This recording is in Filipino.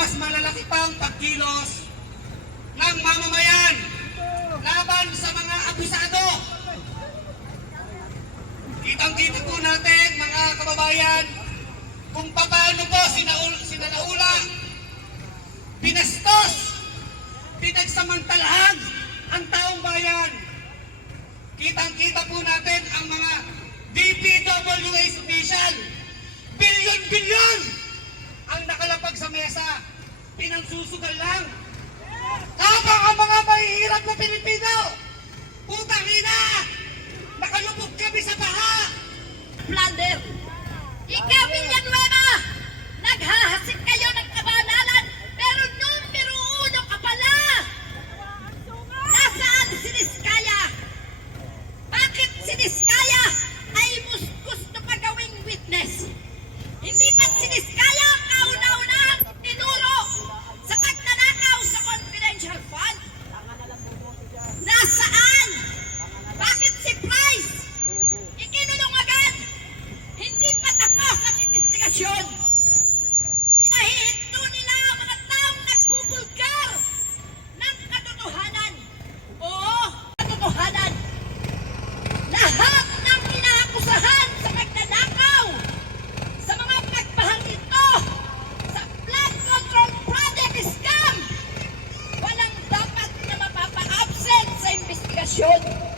mas malalaki pang pagkilos ng mamamayan laban sa mga abusado. Kitang-kita po natin, mga kababayan, kung paano po sinaul, sinalaula, pinastos, pinagsamantalahan Pinansusugal lang. Habang ang mga mahihirap na Pilipino, korupsyon. Pinahinto nila ang mga taong nagbubulgar ng katotohanan. Oo, katotohanan. Lahat ng inaakusahan sa pagdadakaw, sa mga pagpahangito, sa flood control project scam, walang dapat na mapapa-absent sa investigasyon.